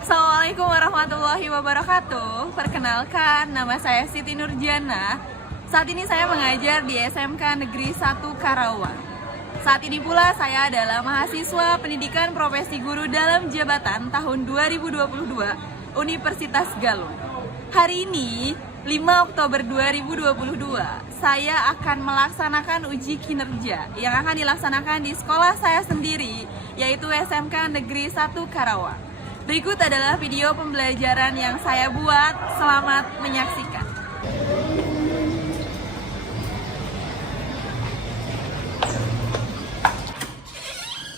Assalamualaikum warahmatullahi wabarakatuh. Perkenalkan, nama saya Siti Nurjana. Saat ini saya mengajar di SMK Negeri 1 Karawang. Saat ini pula saya adalah mahasiswa pendidikan profesi guru dalam jabatan tahun 2022 Universitas Galuh. Hari ini, 5 Oktober 2022, saya akan melaksanakan uji kinerja yang akan dilaksanakan di sekolah saya sendiri, yaitu SMK Negeri 1 Karawang. Berikut adalah video pembelajaran yang saya buat. Selamat menyaksikan.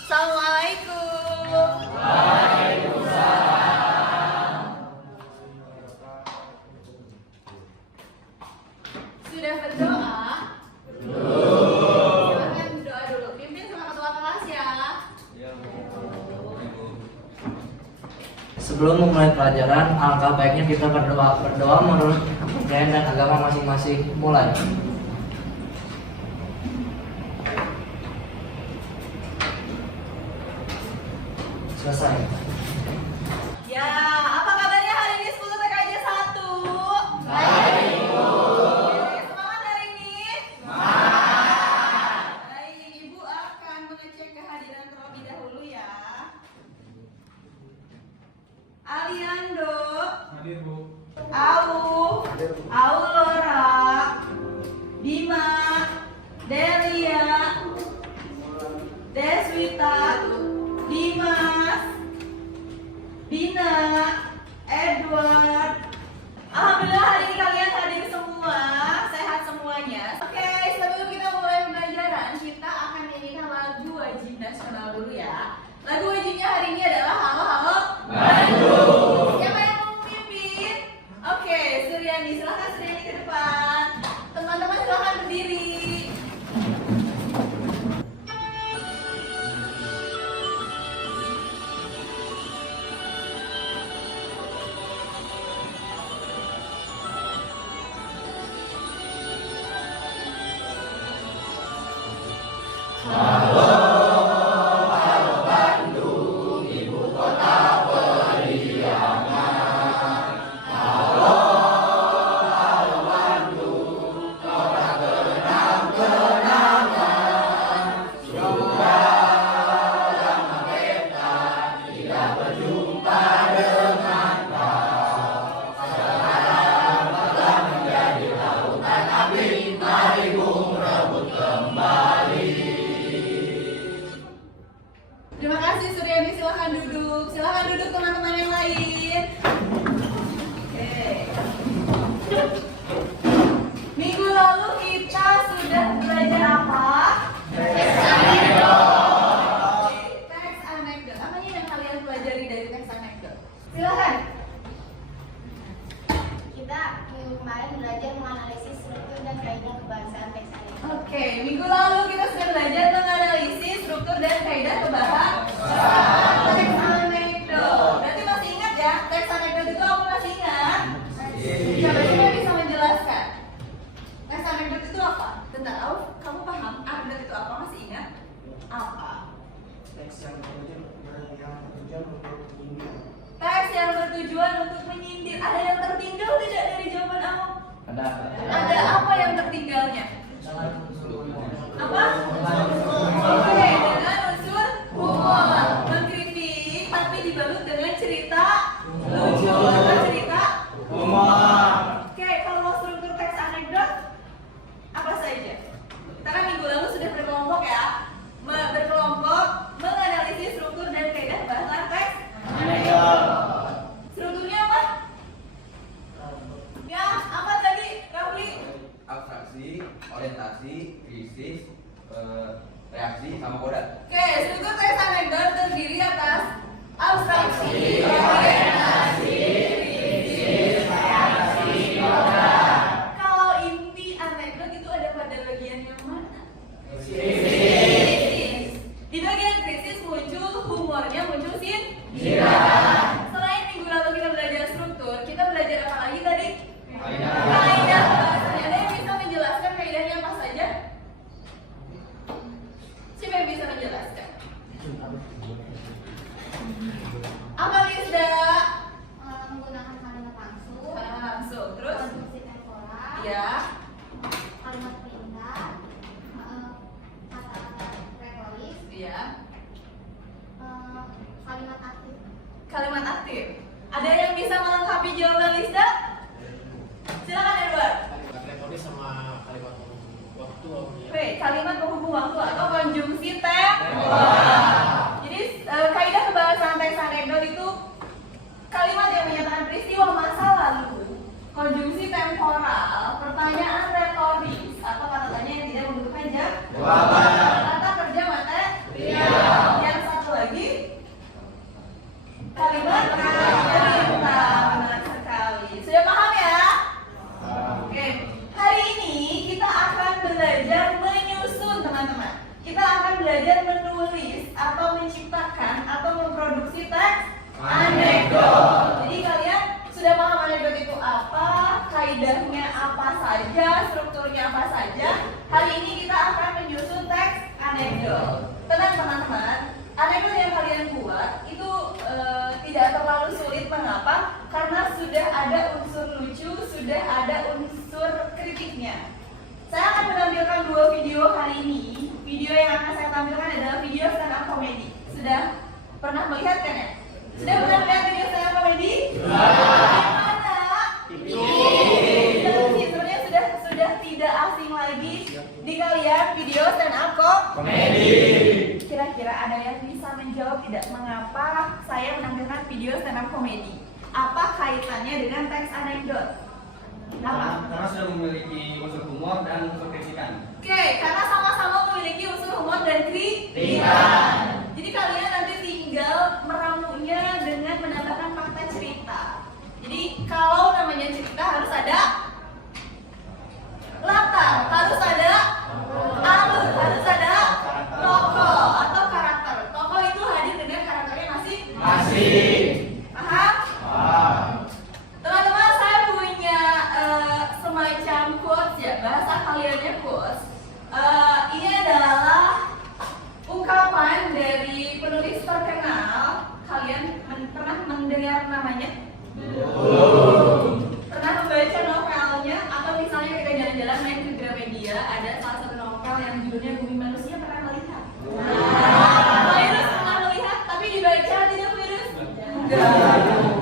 Assalamualaikum. Sudah berdoa? Silakan berdoa dulu. Pimpin sama ketua kelas ya. Sebelum memulai pelajaran, alangkah baiknya kita berdoa menurut kepercayaan dan agama masing-masing. Mulai. Selesai. Ya, apa kabarnya hari ini sepuluh TKJ 1? Baik, Bu. Semangat hari ini? Semangat. Baik, Ibu akan mengecek kehadiran terlebih dahulu ya. Aliando, Hadir, Bu. Au, Aurora, Bima, Delia, Deswita, Dimas, Bina, Edward. Alhamdulillah hari ini kalian hadir semua, sehat semuanya. Oke, sebelum kita mulai pembelajaran, kita akan nyanyikan lagu wajib nasional dulu ya. Lagu wajibnya hari ini adalah Halo Halo Bandung. Siapa yang mau memimpin? Oke, Suryani, silahkan Suryani ke depan. Teman-teman silahkan berdiri. Terima kasih Suryani, silahkan duduk. Silahkan duduk teman-teman yang lain. Oke. Minggu lalu kita sudah belajar apa? Teks anekdot. Apa nih yang kalian pelajari dari teks anekdot? Silahkan. Kita minggu kemarin belajar menganalisis struktur dan kaidah kebahasaan teks anekdot. Oke, minggu lalu kita sudah belajar menganalisis struktur dan kaidah kebahasaan teks anekdot. Berarti masih ingat ya? Teks anekdot itu apa, masih ingat? Coba bisa menjelaskan. Teks anekdot itu apa? Bentar, kamu paham? Anekdot itu apa? Masih ingat? Apa? Teks yang bertujuan untuk menyindir. Teks yang bertujuan untuk menyindir. Ada yang tertinggal tidak dari jawaban kamu? Ada. Ada apa yang tertinggalnya? Apa? Oke, dengan unsur humor, mengkritik tapi dibalut dengan cerita lucu atau cerita humor. Oke, kalau struktur teks anekdot apa saja? Kita kan minggu lalu sudah berkelompok ya, berkelompok menganalisis struktur dan kaidah bahasan teks anekdot. Strukturnya apa? Ya, apa tadi, Rafli? Abstraksi, orientasi, krisis, reaksi, sama kodat. Oke, struktur teks anekdot terdiri atas abstraksi, orientasi, Oke. Ada yang bisa melengkapi jawaban Lista? Silakan Edward. Kategori sama kalimat waktu. Oke, kalimat penghubung waktu atau konjungsi temporal. Jadi kaidah kebahasaan teks anekdot itu kalimat yang menyatakan peristiwa masa lalu, konjungsi temporal, pertanyaan retoris atau kata tanya yang tidak membutuhkan jawaban, kata kerja material. Yang satu lagi kalimat perintah. Benar sekali. Sudah paham ya? Oke. Hari ini kita akan belajar menyusun, teman-teman. Kita akan belajar menulis atau menciptakan atau memproduksi teks anekdot. Jadi kalian sudah paham anekdot itu apa, kaidahnya apa saja, strukturnya apa saja. Hari ini kita akan menyusun teks anekdot. Tenang teman-teman, anekdot yang kalian buat itu tidak terlalu sulit. Mengapa? Karena sudah ada unsur lucu, sudah ada unsur kritiknya. Saya akan menampilkan 2 video hari ini. Video yang akan saya tampilkan adalah video stand up comedy. Sudah pernah melihat kan ya? Sudah pernah melihat video stand up comedy? Gimana? Sebenarnya sudah tidak asing lagi di kalian video stand up comedy. Kira-kira ada yang bisa menjawab tidak mengapa saya menampilkan video stand up comedy? Apa kaitannya dengan teks anekdot? Karena sudah memiliki unsur humor dan unsur kritikan. Oke, karena sama-sama memiliki unsur humor dan kritikan. Jadi kalian nanti tinggal meramunya dengan menambahkan fakta cerita. Jadi kalau namanya cerita harus ada latar, harus ada alur, harus ada tokoh atau karakter. Tokoh itu hadir dengan karakternya masing-masing. Paham? Teman-teman, saya punya semacam quotes ya, bahasa kaliannya quotes. Ini adalah ungkapan dari penulis terkenal. Kalian pernah mendengar namanya? Pernah membaca novelnya? Atau misalnya kita jalan-jalan main ke Gramedia, ada salah satu novel yang judulnya Bumi Manusia, pernah melihat? Virus pernah melihat, tapi dibaca tidak virus? Enggak.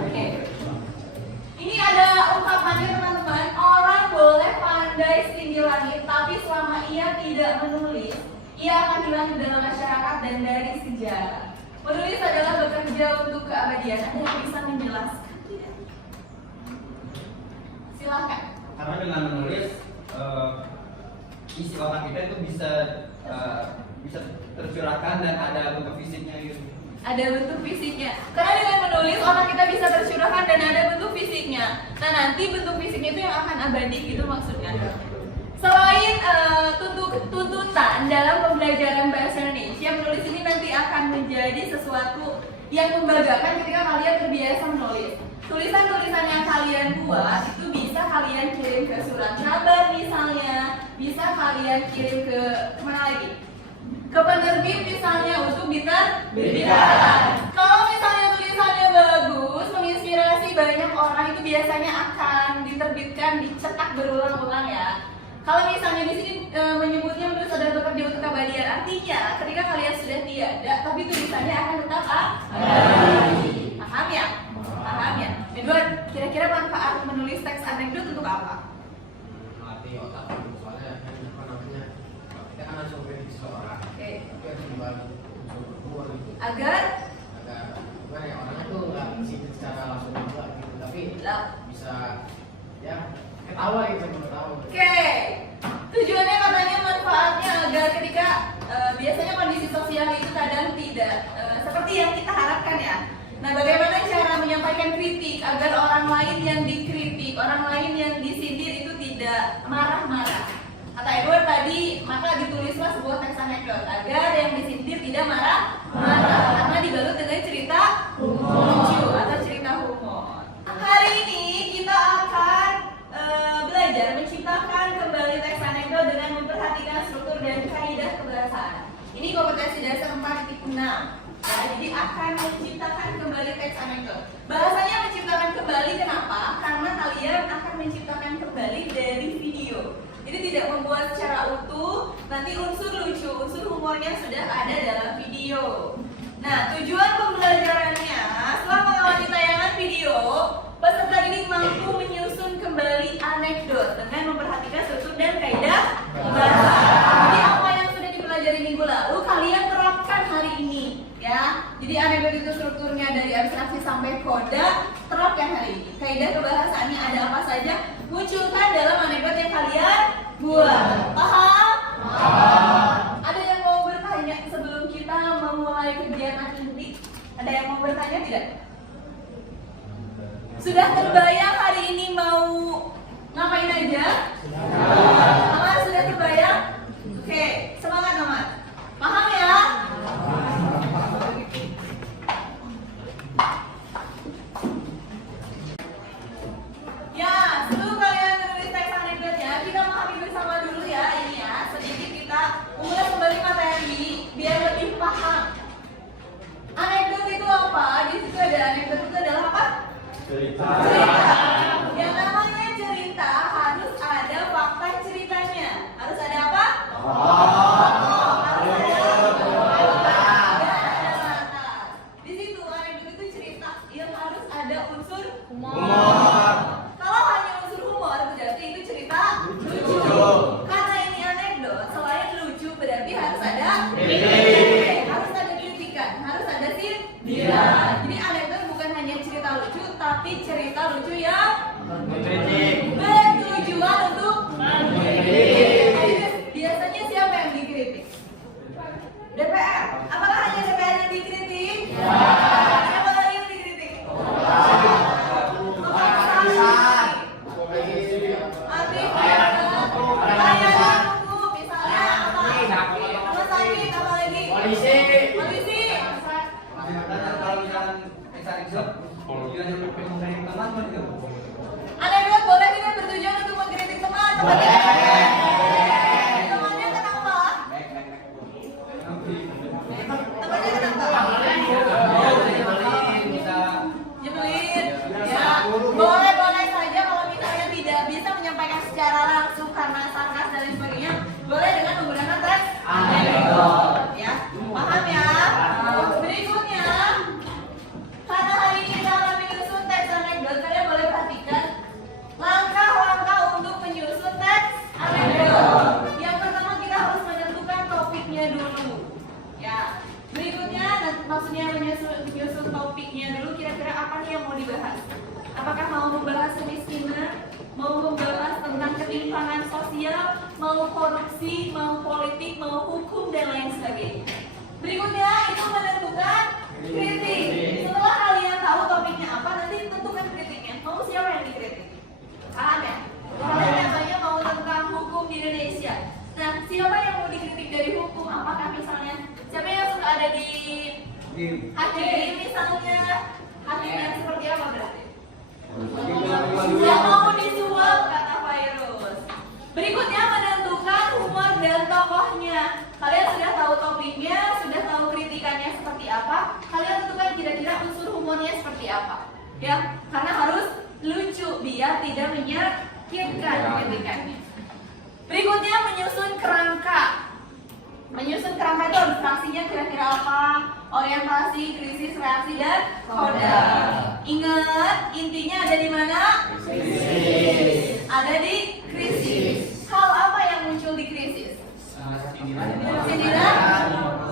Oke. Ini ada ungkapannya teman-teman. Orang boleh pandai setinggi langit, tapi selama ia tidak menulis, ia akan hilang di dalam masyarakat dan dari sejarah. Menulis adalah bekerja untuk keabadian. Ada yang bisa menjelaskan tidak? Silahkan. Karena dengan menulis isi otak kita itu bisa tercurahkan dan ada bentuk fisiknya gitu. Ada bentuk fisiknya. Karena dengan menulis otak kita bisa tercurahkan dan ada bentuk fisiknya. Nah nanti bentuk fisiknya itu yang akan abadi gitu maksudnya. Selain tuntutan dalam pembelajaran bahasa Indonesia, menulis ini nanti akan menjadi sesuatu yang membanggakan ketika kalian terbiasa menulis. Tulisan-tulisan yang kalian buat itu bisa kalian kirim ke surat kabar misalnya, bisa kalian kirim ke mana lagi? Ke penerbit misalnya untuk diterbitkan. Kalau misalnya tulisannya bagus, menginspirasi banyak orang, itu biasanya akan diterbitkan, dicetak berulang-ulang ya. Kalau misalnya di sini menyebutnya menulis adalah bekerja untuk keabadian, artinya ketika kalian sudah tiada, tapi tulisannya akan tetap abadi. Paham ya? Paham ya? Edward, kira-kira manfaat menulis teks anekdot untuk apa? Melatih otak, soalnya apa namanya? Kita kan langsung prediksi seorang. Oke. Tapi harus membantu unsur humor gitu. Agar Gimana ya, orangnya tuh nggak disiplin secara langsung juga gitu, tapi bisa ya ketawa gitu, ketawa. Oke, tujuannya katanya manfaatnya agar ketika biasanya kondisi sosial itu kadang tidak seperti yang kita harapkan ya. Nah, bagaimana cara menyampaikan kritik agar orang lain yang dikritik, orang lain yang disindir itu tidak marah-marah? Kata Edward tadi, maka ditulislah sebuah teks anekdot agar yang disindir tidak marah-marah karena dibalut dengan cerita lucu atau cerita humor. Hari ini kita akan belajar menciptakan kembali teks anekdot dengan memperhatikan struktur dan kaidah kebahasaan. Ini kompetensi dasar 4.6. Ya, jadi akan menciptakan kembali teks anekdot. Bahasanya menciptakan kembali, kenapa? Karena kalian akan menciptakan kembali dari video. Jadi tidak membuat secara utuh, nanti unsur lucu, unsur humornya sudah ada dalam video. Nah, tujuan pembelajarannya, setelah matematika, struktur, dan kaidah bahasa. Jadi apa yang sudah dipelajari minggu lalu kalian terapkan hari ini ya. Jadi anekdot itu strukturnya dari abstraksi sampai koda, terapkan hari ini. Kaidah kebahasaannya ada apa saja, munculkan dalam anekdot yang kalian buat. Paham? Ada yang mau bertanya sebelum kita memulai kegiatan inti? Ada yang mau bertanya tidak? Sudah terbayang hari ini mau ngapain aja? Aman, sudah terbayang? Oke, semangat Aman. Paham ya? Ya, sebelum kalian menulis teks anekdotnya, kita memahami bersama dulu ya ini ya. Sedikit kita mulai kembali materi biar lebih paham. Anekdot itu apa? Di situ ada anekdot itu adalah apa? Cerita. Yang namanya cerita harus ada fakta ceritanya. Harus ada apa? Harus ada latar. Di situ anekdot itu cerita yang harus ada unsur humor. Kalau hanya unsur humor berarti itu cerita lucu. Karena ini anekdot, selain lucu berarti harus ada harus ada kritikan, harus ada sindiran. Jadi anekdot bukan hanya cerita lucu, tapi cerita lucu yang bertujuan untuk mengkritik. Biasanya siapa yang dikritik? DPR. Apakah hanya DPR yang dikritik? Siapa lagi yang dikritik? Anekdot boleh tidak bertujuan untuk mengkritik teman? Temannya kenapa? Temannya kenapa? Nyebelin. Ya, boleh saja kalau misalnya tidak bisa menyampaikan secara langsung karena sarkas dan lain sebagainya, boleh dengan menggunakan teks anekdot. Ya, paham ya? Berikutnya, karena hari ini kita akan menyusun teks anekdot, kalian boleh perhatikan langkah-langkah untuk menyusun teks anekdot. Yang pertama kita harus menentukan topiknya dulu. Ya, berikutnya maksudnya menyusun topiknya dulu. Kira-kira apa nih yang mau dibahas? Apakah mau membahas kemiskinan, mau membahas tentang ketimpangan sosial, mau korupsi, mau politik, mau hukum dan lain sebagainya. Berikutnya itu menentukan kritik. Setelah kalian tahu topiknya apa, nanti tentukan kritiknya. Mau siapa yang dikritik? Paham ya? Kalian namanya mau tentang hukum di Indonesia. Nah, siapa yang mau dikritik dari hukum? Apakah misalnya siapa yang suka ada di hakim misalnya? Hakim yang seperti apa berarti? Yang mau disuap kata virus. Berikutnya menentukan humor dan tokohnya. Kalian sudah tahu topiknya, sudah tahu kritikannya seperti apa. Kalian tentukan kira-kira unsur humornya seperti apa. Ya, karena harus lucu biar tidak menyakitkan kritikannya. Berikutnya menyusun kerangka. Menyusun kerangka itu abstraksinya kira-kira apa? Orientasi, krisis, reaksi, dan koda. Ingat, intinya ada di mana? Krisis. Ada di krisis. Hal apa yang muncul di krisis? Sindiran,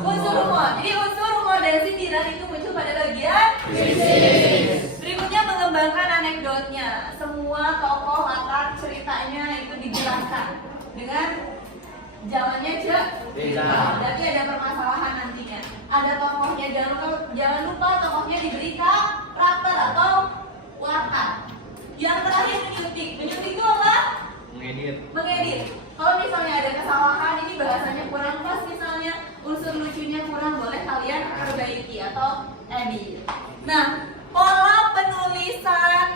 unsur humor. Jadi unsur humor dan sindiran itu muncul pada bagian krisis. Berikutnya mengembangkan anekdotnya. Semua tokoh latar ceritanya itu dijelaskan dengan jalannya cerita. Berarti ada permasalahan nantinya. Ada tokohnya, jangan lupa tokohnya diberi karakter atau watak. Yang terakhir menyuntik. Menyuntik itu apa? Mengedit. Kalau misalnya ada kesalahan, ini bahasanya kurang pas misalnya, unsur lucunya kurang, boleh kalian perbaiki atau edit. Nah, pola penulisan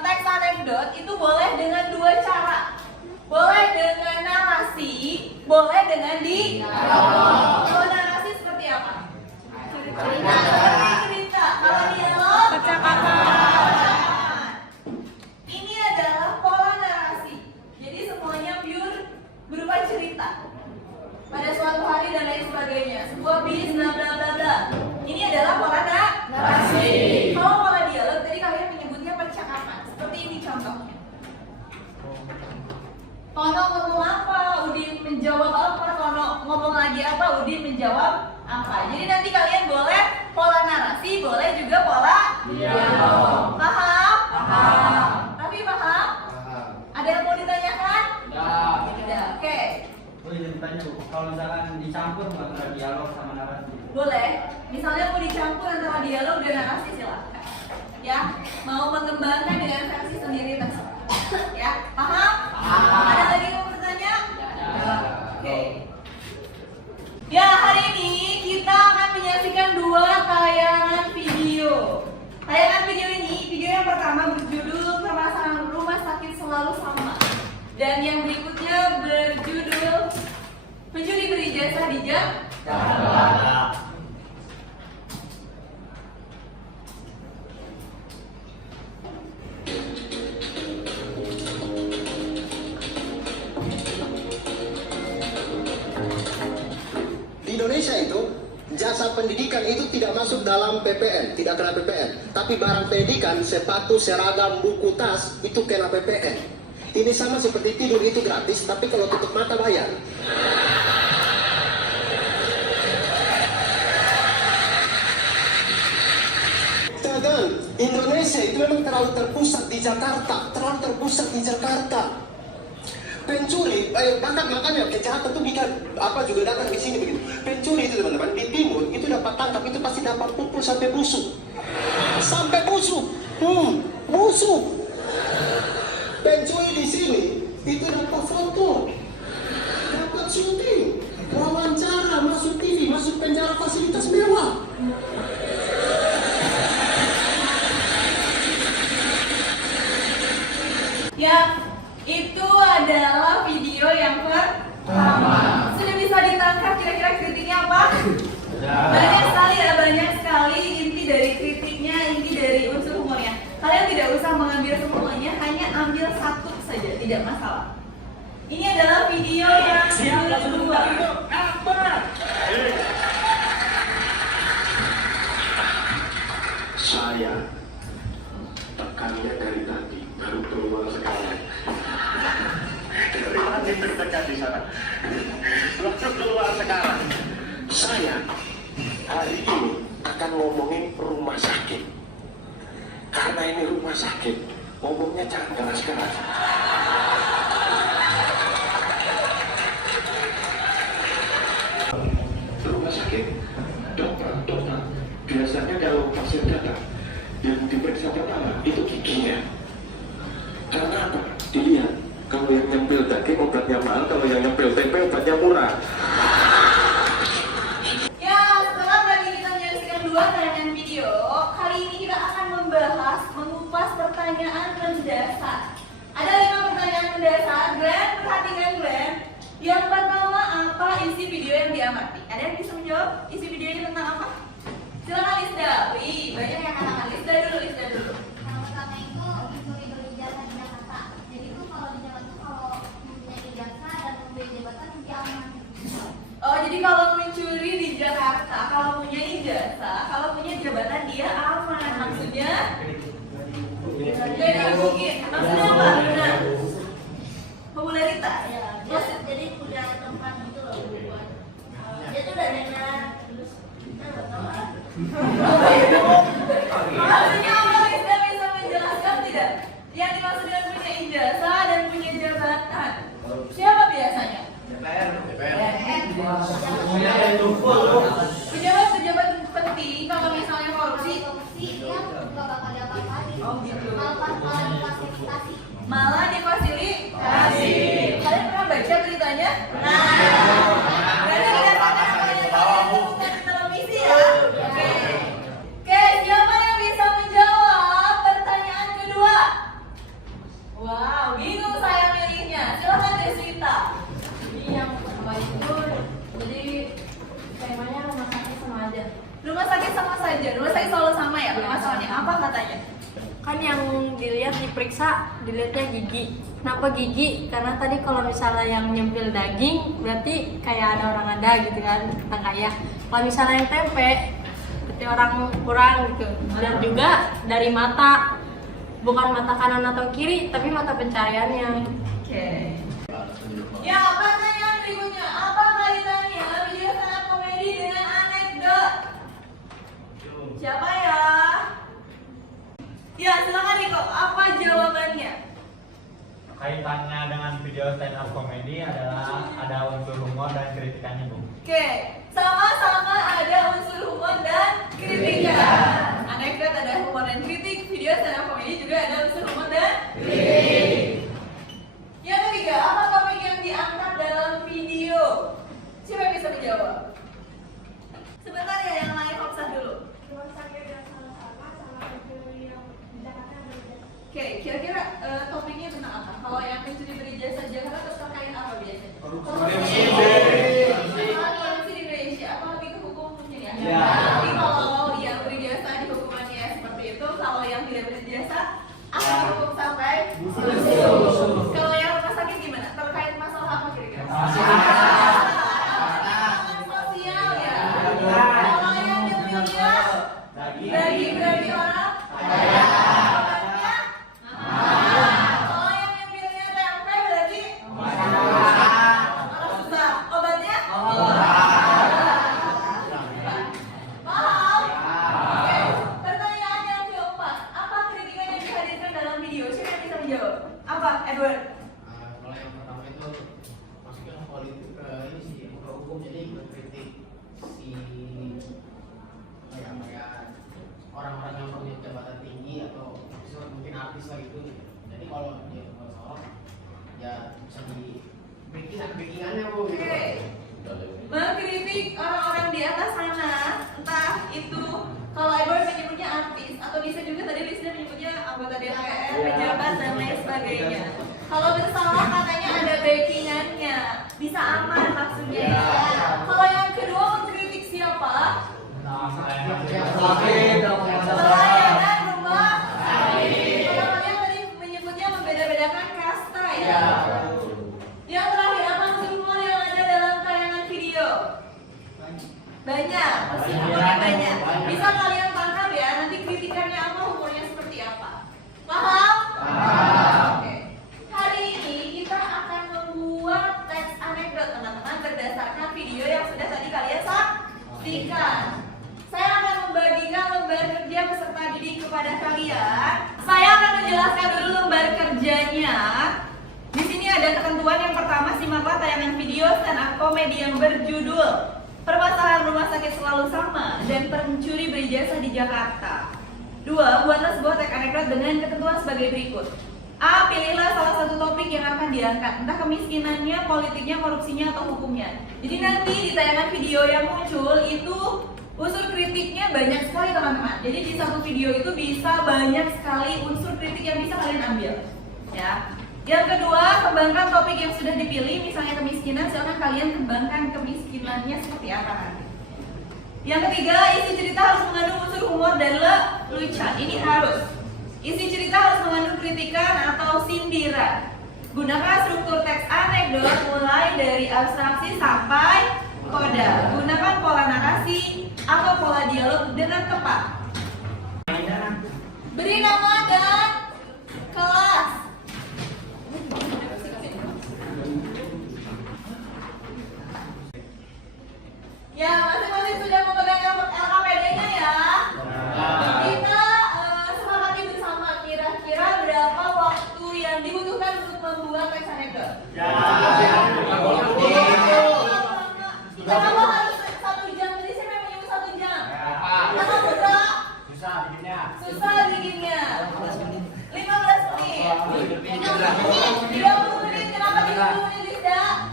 teks anekdot itu boleh dengan dua cara. Boleh dengan narasi, boleh dengan dialog. Kalau narasi seperti apa? Cerita. Kalau dialog, percakapan. Ini adalah pola narasi. Jadi semuanya pure berupa cerita. Pada suatu hari dan lain sebagainya. Sebuah bis, bla bla bla bla. Ini adalah pola narasi. Kalau pola dialog tadi kalian menyebutnya percakapan. Seperti ini contohnya. Kono ngomong apa, Udin menjawab apa, Kono ngomong lagi apa, Udin menjawab apa. Jadi nanti kalian boleh pola narasi, boleh juga pola dialog. Paham? Paham. Tapi paham? Paham. Ada yang mau ditanyakan? Ya. Tidak. Oke. Boleh ditanya Bu, kalau misalkan dicampur antara dialog sama narasi. Boleh. Misalnya mau dicampur antara dialog dan narasi silakan. Ya, mau mengembangkan dengan versi sendiri terserah. Ya, paham? Paham. Ada lagi yang mau bertanya? Ya. Oke. Ya, hari ini kita akan menyaksikan dua tayangan video. Tayangan video ini, video yang pertama berjudul Permasalahan Rumah Sakit Selalu Sama. Dan yang berikutnya berjudul Pencuri Berijazah di Jakarta. Di Indonesia itu jasa pendidikan itu tidak masuk dalam PPN, tidak kena PPN. Tapi barang pendidikan, sepatu, seragam, buku, tas itu kena PPN. Ini sama seperti tidur itu gratis, tapi kalau tutup mata bayar. Jangan, Indonesia itu memang terlalu terpusat di Jakarta, Pencuri, bahkan makanya kejahatan tuh bikin apa juga datang di sini begitu. Pencuri itu teman-teman di timur itu dapat tangkap itu pasti dapat pukul sampai busuk, busuk. Pencuri di sini itu dapat foto, dapat syuting, wawancara, masuk TV, masuk penjara fasilitas mewah. Ya, itu adalah video yang pertama. Sudah bisa ditangkap kira-kira kritiknya apa? Banyak sekali ya, banyak sekali inti dari kritiknya, inti dari unsur humornya. Kalian tidak usah mengambil semuanya, hanya ambil satu saja, tidak masalah. Ini adalah video yang kedua. Saya tekannya dari tadi baru keluar sekarang. Dari tadi tertekan di sana. Langsung keluar sekarang. Saya hari ini akan ngomongin rumah sakit. Karena ini rumah sakit, ngomongnya jangan keras-keras. Rumah sakit, dokter. Biasanya kalau pasien datang, yang diperiksa pertama itu giginya. Karena apa? Dilihat, kalau yang nyempil daging obatnya mahal, kalau yang nyempil tempe obatnya murah. Ya, setelah tadi kita menyaksikan dua tayangan video, kali ini kita akan membahas, mengupas pertanyaan mendasar. Ada 5 pertanyaan mendasar. Glenn, perhatikan Glenn. Yang pertama, apa isi video yang diamati? Ada yang bisa menjawab? Isi video ini tentang apa? Silakan Lisda. Wih, banyak yang katakan. Lisda dulu. Yang pertama itu pencuri berijazah di Jakarta. Jadi itu kalau di Jakarta tuh kalau mempunyai ijazah dan membeli jabatan lebih aman. Oh, jadi kalau mencuri di Jakarta, kalau punya ijazah, kalau punya jabatan dia aman. Maksudnya? Gak mungkin. Maksudnya apa? Benar. Popularitas. Jadi udah tempat gitu loh buat. Dia tuh udah dengar terus kita udah tahu. Maksudnya apa? Lisda bisa menjelaskan tidak? Yang dimaksud dengan punya ijazah dan punya jabatan. Siapa biasanya? Pejabat penting kalau misalnya korupsi. Korupsi dia nggak bakal dapat lagi. Oh gitu. Malah difasilitasi. Malah difasilitasi. Kalian pernah baca beritanya? Berarti berdasarkan apa yang kalian temukan di televisi ya? Oke, siapa yang bisa menjawab pertanyaan kedua? Wow, bingung saya milihnya. Silakan Deswita. Jadi yang pertama itu, jadi temanya rumah sakit sama aja. Rumah sakit sama saja. Rumah sakit selalu sama ya? Masalahnya apa katanya? Kan yang dilihat diperiksa, dilihatnya gigi. Kenapa gigi? Karena tadi kalau misalnya yang nyempil daging, berarti kayak ada orang ada gitu kan, orang kaya. Kalau misalnya yang tempe, berarti orang kurang gitu. Dan juga dari mata, bukan mata kanan atau kiri, tapi mata pencahariannya. Oke. Ya, pertanyaan berikutnya. Apa kaitannya video stand up komedi dengan anekdot? Siapa ya? Ya, silakan Niko. Apa jawabannya? Kaitannya dengan video stand up komedi adalah ada unsur humor dan kritikannya, Bu. Oke, sama-sama ada unsur humor dan kritiknya. Anekdot ada humor dan kritik, video stand up komedi juga ada unsur humor dan kritik. Yang ketiga, apa topik yang diangkat dalam video? Siapa yang bisa menjawab? Sebentar ya, yang lain Hafsah dulu. Oke, kira-kira topiknya tentang apa? Kalau yang mencuri beri jasa Jakarta terkait apa biasanya? Korupsi di Indonesia, apa lebih ke hukumnya ya? Tapi kalau yang beri jasa di hukumannya seperti itu, kalau yang tidak beri jasa akan hukum sampai busuk. Kalau yang rumah sakit gimana? Terkait masalah apa kira-kira? Sosial ya. Kalau yang nyebutnya daging berarti orang kaya. Kalau yang nyebutnya tempe berarti orang susah. Obatnya? Paham? Oke. Pertanyaan yang keempat, apa kritikan yang dihadirkan dalam video? Siapa yang bisa menjawab? Apa, Edward? Kalau yang pertama itu masuknya ke politik, ke ini sih, ke hukum, jadi mengkritik si kayak orang-orang yang punya jabatan tinggi atau mungkin artis lah gitu. Jadi kalau dia salah ya bisa di backingannya Bu. Oke. Mengkritik orang-orang di atas sana, entah itu kalau Edward menyebutnya artis atau bisa juga tadi Lisda menyebutnya anggota DPR, pejabat dan lain sebagainya. Kalau bersalah katanya ada backingannya, bisa aman maksudnya. Kalau yang kedua mengkritik siapa? Pelayanan rumah sakit. Kalau kalian tadi menyebutnya membeda-bedakan kasta ya. Yang terakhir, apa unsur humor yang ada dalam tayangan video? Banyak, unsur humornya banyak. Bisa kalian tangkap ya, nanti kritikannya apa, humornya seperti apa. Paham? Oke. Hari ini kita akan membuat teks anekdot teman-teman berdasarkan video yang sudah tadi kalian saksikan. Saya akan membagikan lembar kerja peserta didik kepada kalian. Saya akan menjelaskan dulu lembar kerjanya. Di sini ada ketentuan yang pertama, simaklah tayangan video stand up komedi yang berjudul Permasalahan Rumah Sakit Selalu Sama dan Pencuri Beri Jasa di Jakarta. 2. Buatlah sebuah teks anekdot dengan ketentuan sebagai berikut. A. Pilihlah salah satu topik yang akan diangkat, entah kemiskinannya, politiknya, korupsinya, atau hukumnya. Jadi nanti di tayangan video yang muncul itu unsur kritiknya banyak sekali teman-teman. Jadi di satu video itu bisa banyak sekali unsur kritik yang bisa kalian ambil. Ya. Yang kedua, kembangkan topik yang sudah dipilih, misalnya kemiskinan, silakan kalian kembangkan kemiskinannya seperti apa nanti. Yang ketiga, isi cerita harus mengandung unsur humor dan lelucon. Ini harus. Isi cerita harus mengandung kritikan atau sindiran. Gunakan struktur teks anekdot mulai dari abstraksi sampai koda. Gunakan pola narasi atau pola dialog dengan tepat. Beri nama dan kelas. Ya, masing-masing sudah memegang LKPD-nya ya. Kita sepakati bersama kira-kira berapa waktu yang dibutuhkan untuk membuat teks anekdot. Kenapa harus 1 jam? Jadi siapa yang menyebut 1 jam? Kenapa Putra? Susah bikinnya. 15 menit. 30 menit. Kenapa 30 menit Lisda?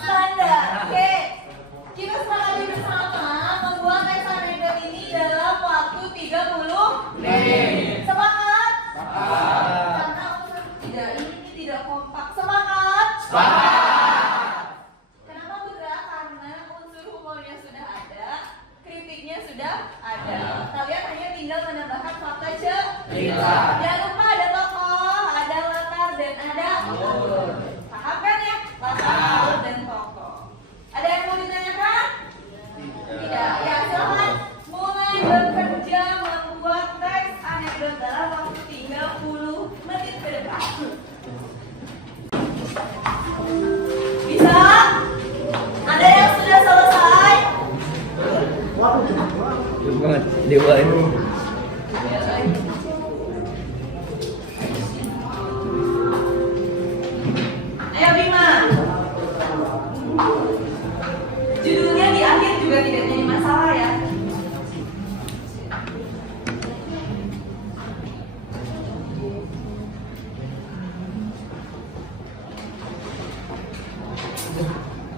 Standar. Oke. Kita sepakati bersama membuat teks anekdot ini dalam waktu 30 menit. Sepakat? Karena unsur tidak kompak. Sepakat? Kenapa Putra? Karena unsur humornya sudah ada, kritiknya sudah ada. Kalian hanya tinggal menambahkan fakta cerita. Jangan lupa ada tokoh, ada latar dan ada alur. Paham kan ya? Latar, alur dan tokoh. Ada yang mau ditanyakan? Tidak. Ya, silakan mulai bekerja membuat teks anekdot dalam waktu 30 menit ke depan. dewa ini. Ayo Bima. Judulnya di akhir juga tidak jadi masalah ya.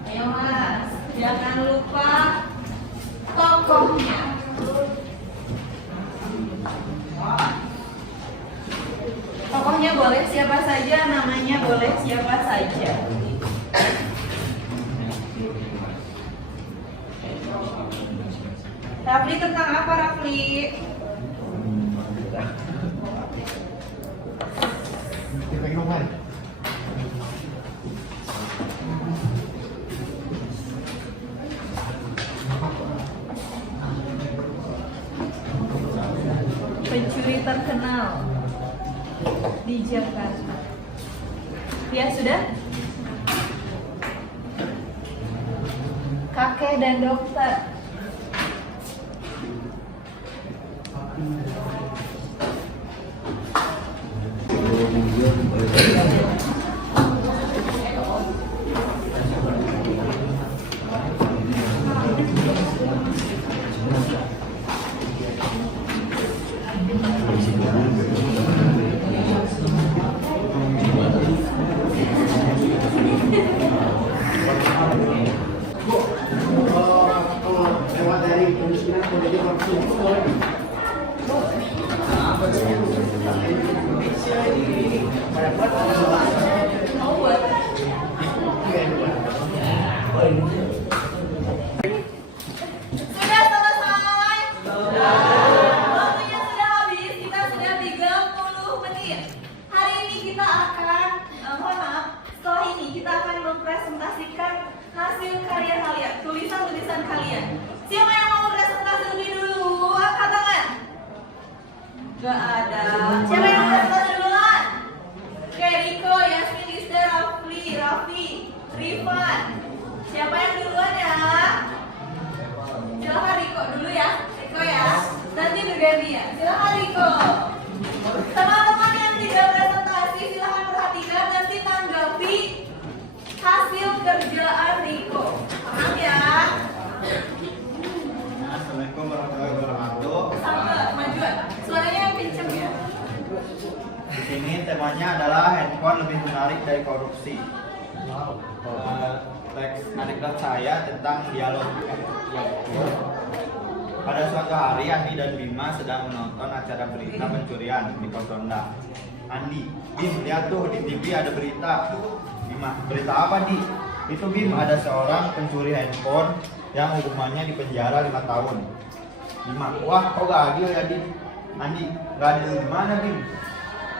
Ayo Mas, jangan lupa tokohnya. Tokohnya boleh siapa saja, namanya boleh siapa saja. Rafli tentang apa Rafli? Pencuri terkenal di Jakarta. Ya sudah? Kakek dan dokter. Lewat dari kemiskinan menjadi langsung Sudah selesai? Waktunya sudah habis, kita sudah 30 menit. Hari ini kita akan, mohon maaf, setelah ini kita akan mempresentasikan hasil karya kalian, tulisan-tulisan kalian. Siapa yang mau presentasi lebih dulu? Angkat tangan. Gak ada. Siapa yang mau presentasi duluan? Oke, Riko, Yasmin, Isda, Raffi, Rifan. Siapa yang duluan ya? Silahkan Riko dulu ya. Riko ya. Nanti berganti ya. Silahkan Riko. Teman-teman yang tidak presentasi silahkan perhatikan nanti tanggapi hasil kerjaan Riko. Paham ya? Assalamualaikum warahmatullahi wabarakatuh. Sama, majuan. Suaranya yang kenceng ya. Di sini temanya adalah handphone lebih menarik dari korupsi. Teks anekdot saya tentang dialog. Pada suatu hari Andi dan Bima sedang menonton acara berita pencurian di pos ronda. Andi, Bim, lihat tuh di TV ada berita. Bima, berita apa Di? Itu Bim, ada seorang pencuri handphone yang hukumannya di penjara 5 tahun. Bima, wah kok gak adil ya Di? Andi, gak adil di mana Bim?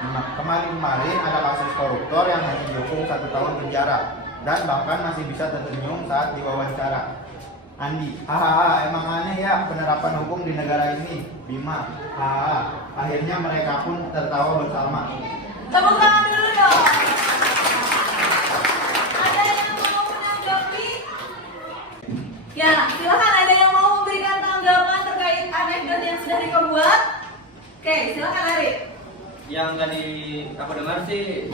Bima, kemarin ada kasus koruptor yang hanya dihukum 1 tahun penjara dan bahkan masih bisa tersenyum saat diwawancara. Andi, hahaha, emang aneh ya penerapan hukum di negara ini. Bima, hahaha, akhirnya mereka pun tertawa bersama. Tepuk tangan dulu dong. Ada yang mau menanggapi? Ya, silakan ada yang mau memberikan tanggapan terkait anekdot yang sudah Riko buat? Oke, silakan Arif. Yang tadi aku dengar sih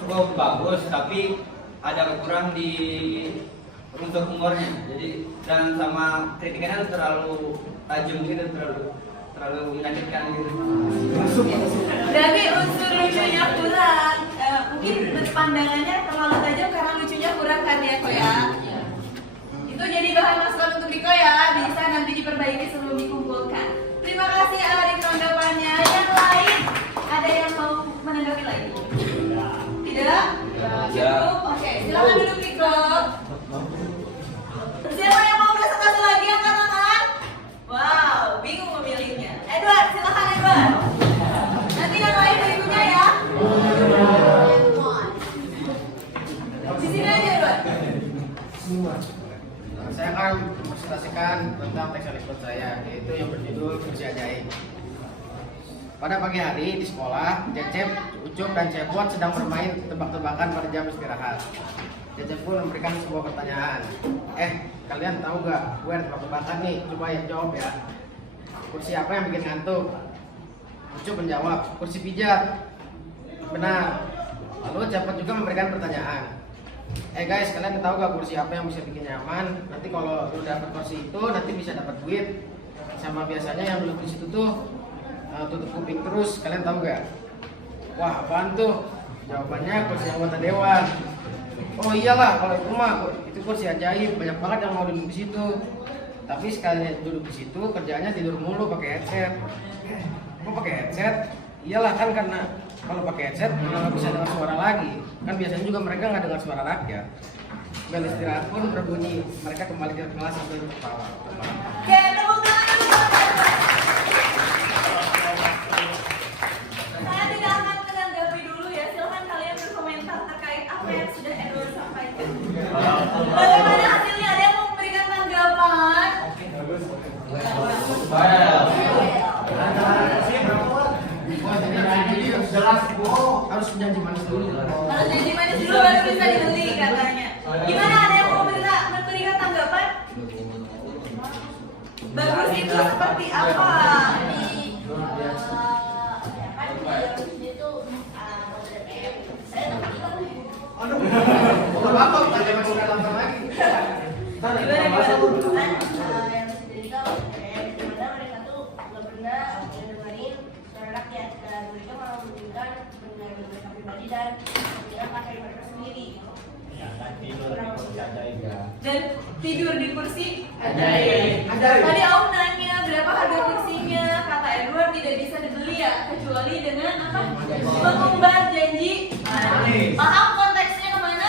cukup bagus, tapi ada kekurangan di unsur humornya. Jadi dan sama kritikannya terlalu tajam gitu, terlalu menyakitkan gitu. Berarti unsur lucunya kurang. Mungkin pandangannya terlalu tajam karena lucunya kurang kan ya Ko ya? Itu jadi bahan masukan untuk Riko ya. Bisa nanti diperbaiki sebelum dikumpulkan. Terima kasih Arif tanggapannya. Yang lain ada yang mau menanggapi lagi? Tidak? Cukup? Oke, silakan duduk Riko. Siapa yang mau presentasi lagi angkat tangan? Wow, bingung memilihnya. Edward, silakan Edward. Nanti yang lain berikutnya ya. Di sini aja Edward. Saya akan presentasikan tentang teks anekdot saya, yaitu yang berjudul Kursi Ajaib. Pada pagi hari di sekolah, Cecep, Ucup, dan Cepot sedang bermain tebak-tebakan pada jam istirahat. Cecep pun memberikan sebuah pertanyaan. Kalian tahu gak? Gue ada tebak-tebakan nih, coba ya jawab ya. Kursi apa yang bikin ngantuk? Ucup menjawab, kursi pijat. Benar. Lalu cepat juga memberikan pertanyaan. Guys, kalian tahu gak kursi apa yang bisa bikin nyaman? Nanti kalau lu dapat kursi itu nanti bisa dapat duit. Sama biasanya yang duduk di situ tuh tutup kuping terus. Kalian tahu gak? Wah, apaan tuh? Jawabannya kursi anggota dewan. Oh iyalah, kalau itu mah itu kursi ajaib. Banyak banget yang mau duduk di situ. Tapi sekali duduk di situ kerjanya tidur mulu pakai headset. Kok pakai headset? Iyalah kan karena kalau pakai headset nggak bisa dengar suara lagi. Kan biasanya juga mereka nggak dengar suara rakyat. Bel istirahat pun berbunyi. Mereka kembali ke kelas sambil ketawa. Oke, tepuk tangan. Saya tidak akan menanggapi dulu ya. Silahkan kalian berkomentar terkait apa yang sudah Edward sampaikan. Bagaimana hasilnya? Ada yang mau memberikan tanggapan? Harus janji manis dulu. Harus janji manis dulu baru bisa dibeli katanya. Gimana, ada yang mau memberikan tanggapan? Bagus itu seperti apa? Kalau apa kita masuk ke dalam lagi. Dan tidur di kursi ajaib. Tadi Om nanya berapa harga kursinya, kata Edward tidak bisa dibeli ya kecuali dengan apa? Mengumbar janji. Paham konteksnya kemana?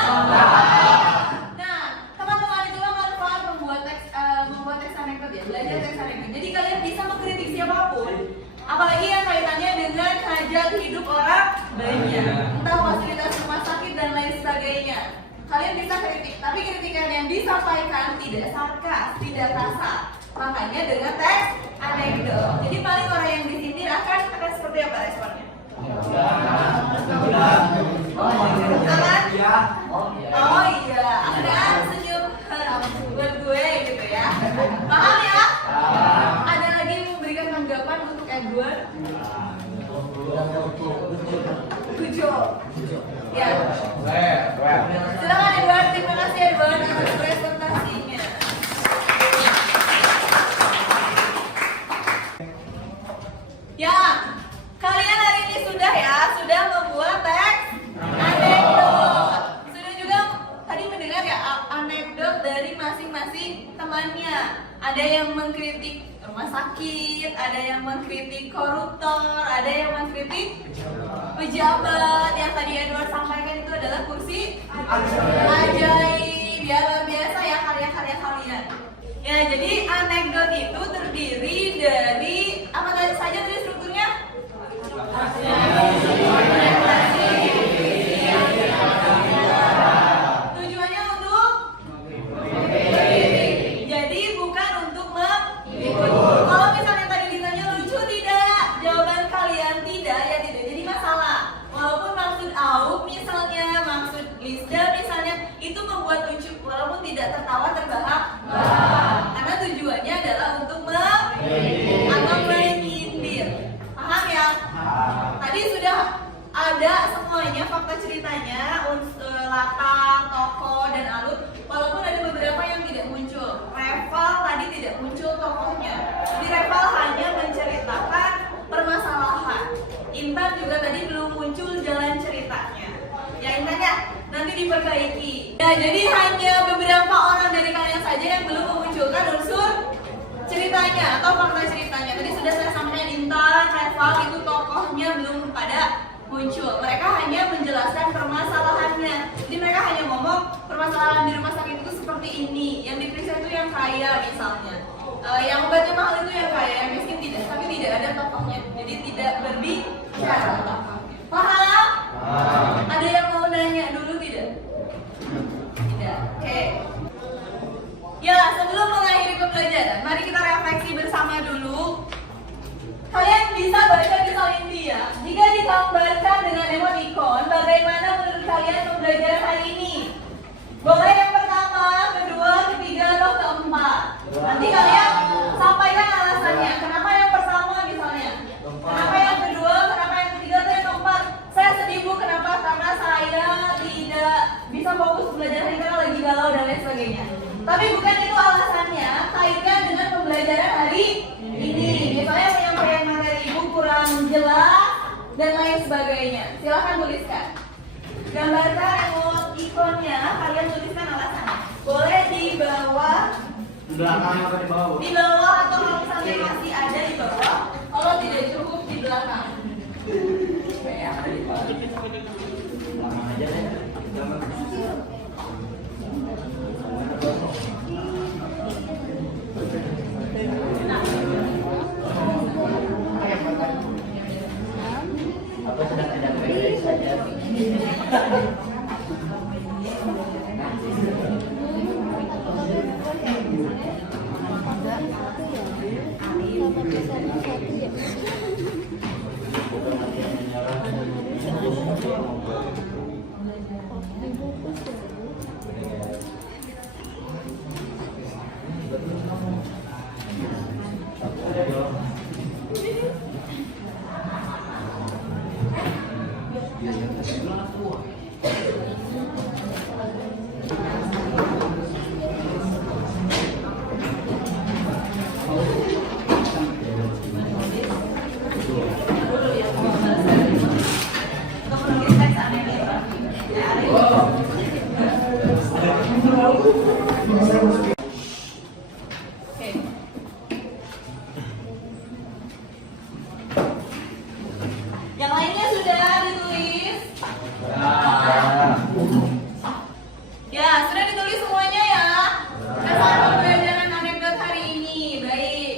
Nah, teman-teman itulah manfaat membuat teks anekdot ya, belajar teks anekdot. Jadi kalian bisa mengkritik siapapun, apalagi yang kaitannya dengan hajat hidup orang banyak, entah fasilitas rumah sakit dan lain sebagainya. Kalian bisa kritik, tapi kritikan yang disampaikan tidak sarkas, tidak kasar. Makanya dengan teks anekdot. Jadi paling orang yang disindir akan seperti apa responnya? Oh iya, akan senyum buat gue gitu ya. Paham ya? Ada lagi yang memberikan tanggapan untuk Edward? Tujuh. Ya. Silakan Edward, terima kasih Edward atas presentasinya. Ya, kalian hari ini sudah membuat teks anekdot. Sudah juga tadi mendengar ya anekdot dari masing-masing temannya. Ada yang mengkritik rumah sakit, ada yang mengkritik koruptor, ada yang mengkritik pejabat. Yang tadi Edward sampaikan itu adalah kursi ajaib, ya luar biasa ya karya-karya kalian. Ya, jadi anekdot itu terdiri dari apa saja tadi strukturnya? Tujuannya untuk jadi bukan untuk menghibur. Kalau misalnya tadi ditanya lucu tidak, jawaban kalian tidak, ya tidak jadi masalah. Walaupun maksud Aup misalnya, maksud Lisda misalnya, itu membuat lucu walaupun tidak tertawa terbahak-bahak. Karena tujuannya adalah untuk atau menyindir. Paham ya? Tadi sudah ada semuanya fakta ceritanya, latar, tokoh, dan alur. Walaupun ada beberapa yang tidak muncul. Reval tadi tidak muncul tokohnya. Jadi Reval hanya menceritakan permasalahan. Intan juga tadi belum muncul jalan ceritanya. Ya Intan ya, nanti diperbaiki. Ya, jadi hanya beberapa orang dari kalian saja yang belum memunculkan unsur ceritanya atau fakta ceritanya. Tadi sudah saya sampaikan Intan, Reval itu tokohnya belum pada muncul. Mereka hanya menjelaskan permasalahannya. Jadi mereka hanya ngomong permasalahan di rumah sakit itu seperti ini. Yang diperiksa itu yang kaya misalnya. Yang obatnya mahal itu yang kaya, yang miskin tidak. Tapi tidak ada tokohnya. Jadi tidak berbicara tokohnya. Paham? Ada yang mau nanya dulu tidak? Tidak. Oke. Ya, sebelum mengakhiri pembelajaran, mari kita refleksi bersama dulu. Kalian bisa baca kisah India. Jika digambarkan dengan emoticon, bagaimana menurut kalian pembelajaran hari ini? Boleh yang pertama, kedua, ketiga, atau keempat? Nanti kalian sampaikan alasannya. Kenapa yang dan lain sebagainya. Silahkan tuliskan. Gambarkan emoticonnya, kalian tuliskan alasannya. Boleh di bawah, Belakang apa di bawah? di bawah atau kalau misalnya masih ada di bawah. Kalau tidak cukup di belakang. Yang ada di bawah. Belakang aja deh. Gambar. Aku sedang tidak baik saja. Oke. Yang lainnya sudah ditulis? Ya, sudah ditulis semuanya ya. Kesan pembelajaran anekdot hari ini. Baik.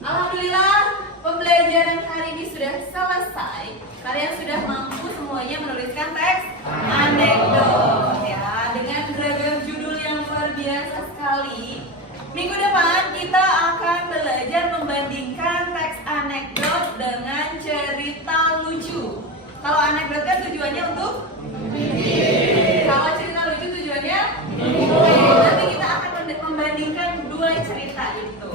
Alhamdulillah, pembelajaran hari ini sudah selesai. Kalian sudah mampu semuanya menuliskan teks anekdot ya, dengan beragam judul yang luar biasa sekali. Minggu depan kita akan belajar membandingkan teks anekdot dengan cerita lucu. Kalau anekdot kan tujuannya untuk kalau cerita lucu tujuannya nanti kita akan membandingkan dua cerita itu.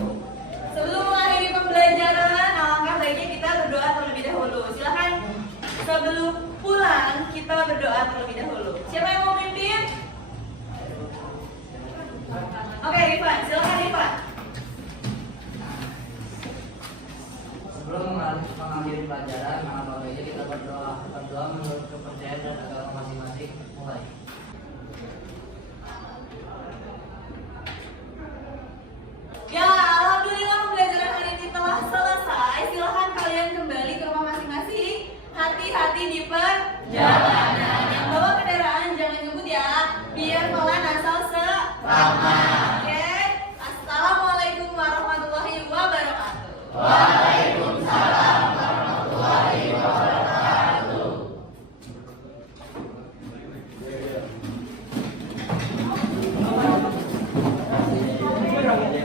Sebelum mengakhiri pembelajaran, alangkah baiknya kita berdoa terlebih dahulu. Silakan sebelum pulang kita berdoa terlebih dahulu. Siapa yang mau memimpin? Oke, Rifan, silakan Rifan. Sebelum mengakhiri pelajaran, alangkah baiknya kita berdoa menurut kepercayaan dan agama masing-masing. Mulai.